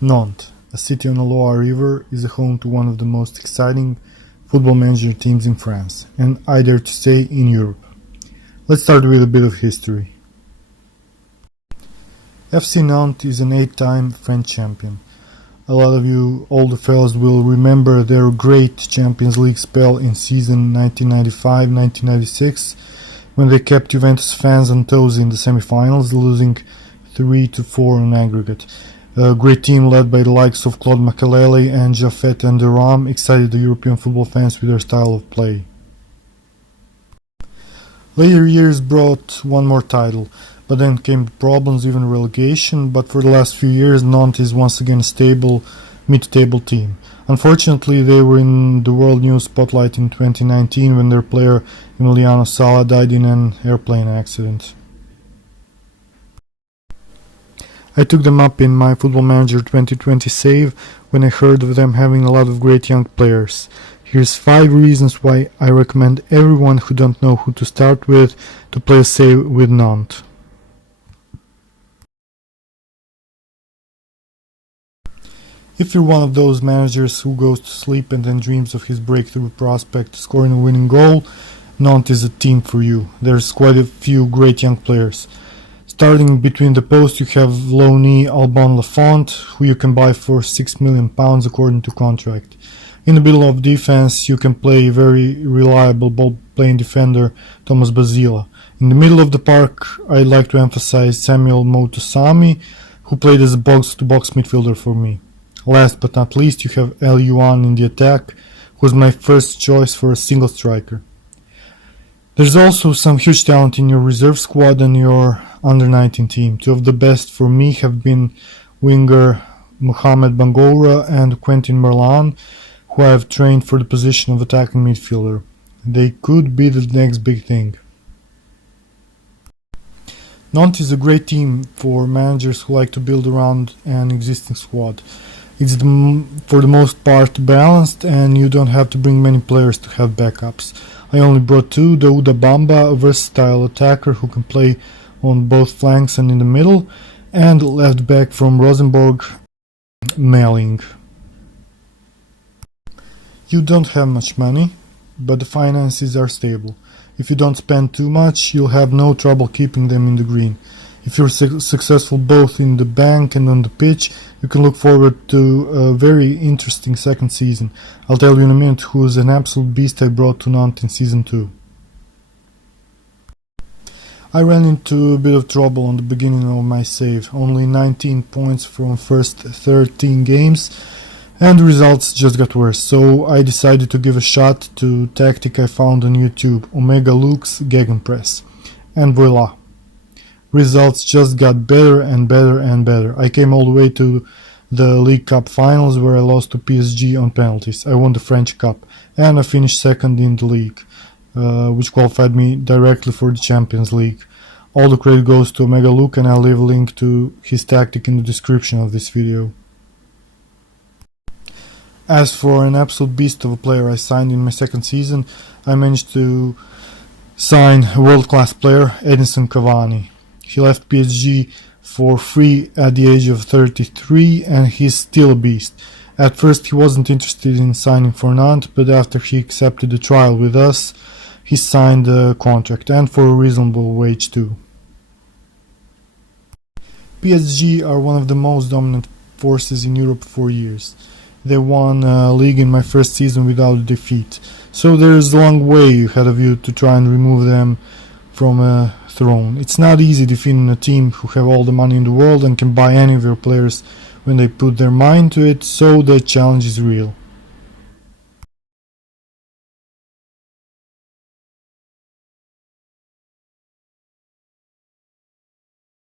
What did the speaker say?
Nantes, a city on the Loire River, is home to one of the most exciting football manager teams in France, and I dare to say in Europe. Let's start with a bit of history. FC Nantes is an 8-time French champion. A lot of you older fellas will remember their great Champions League spell in season 1995-1996 when they kept Juventus fans on toes in the semi-finals, losing 3-4 on aggregate. A great team led by the likes of Claude Makélélé and Jaffet and Thuram excited the European football fans with their style of play. Later years brought one more title, but then came problems, even relegation, but for the last few years Nantes is once again a stable mid-table team. Unfortunately, they were in the world news spotlight in 2019 when their player Emiliano Sala died in an airplane accident. I took them up in my Football Manager 2020 save when I heard of them having a lot of great young players. Here's 5 reasons why I recommend everyone who don't know who to start with to play a save with Nantes. If you're one of those managers who goes to sleep and then dreams of his breakthrough prospect scoring a winning goal, Nantes is a team for you. There's quite a few great young players. Starting between the posts, you have Laony Alban Lafont, who you can buy for £6 million according to contract. In the middle of defense, you can play very reliable ball-playing defender Thomas Basila. In the middle of the park, I'd like to emphasize Samuel Motosami, who played as a box-to-box midfielder for me. Last but not least, you have El Yuan in the attack, who was my first choice for a single striker. There's also some huge talent in your reserve squad and your under-19 team. 2 of the best for me have been winger Mohamed Bangoura and Quentin Merlan, who I have trained for the position of attacking midfielder. They could be the next big thing. Nantes is a great team for managers who like to build around an existing squad. It's for the most part balanced, and you don't have to bring many players to have backups. I only brought 2, Daouda Bamba, a versatile attacker who can play on both flanks and in the middle, and left back from Rosenborg, Melling. You don't have much money, but the finances are stable. If you don't spend too much, you'll have no trouble keeping them in the green. If you're successful both in the bank and on the pitch, you can look forward to a very interesting second season. I'll tell you in a minute who's an absolute beast I brought to Nantes in season 2. I ran into a bit of trouble on the beginning of my save, only 19 points from first 13 games, and the results just got worse, so I decided to give a shot to tactic I found on YouTube, Omega Luke's Gegenpress, and voila. Results just got better and better and better. I came all the way to the League Cup finals where I lost to PSG on penalties. I won the French Cup and I finished second in the league, which qualified me directly for the Champions League. All the credit goes to Omega Luke, and I'll leave a link to his tactic in the description of this video. As for an absolute beast of a player I signed in my second season, I managed to sign a world-class player, Edinson Cavani. He left PSG for free at the age of 33, and he's still a beast. At first he wasn't interested in signing for Nantes, but after he accepted the trial with us, he signed a contract, and for a reasonable wage too. PSG are one of the most dominant forces in Europe for years. They won a league in my first season without a defeat, so there's a long way ahead of you to try and remove them from a throne. It's not easy defeating a team who have all the money in the world and can buy any of your players when they put their mind to it, so the challenge is real.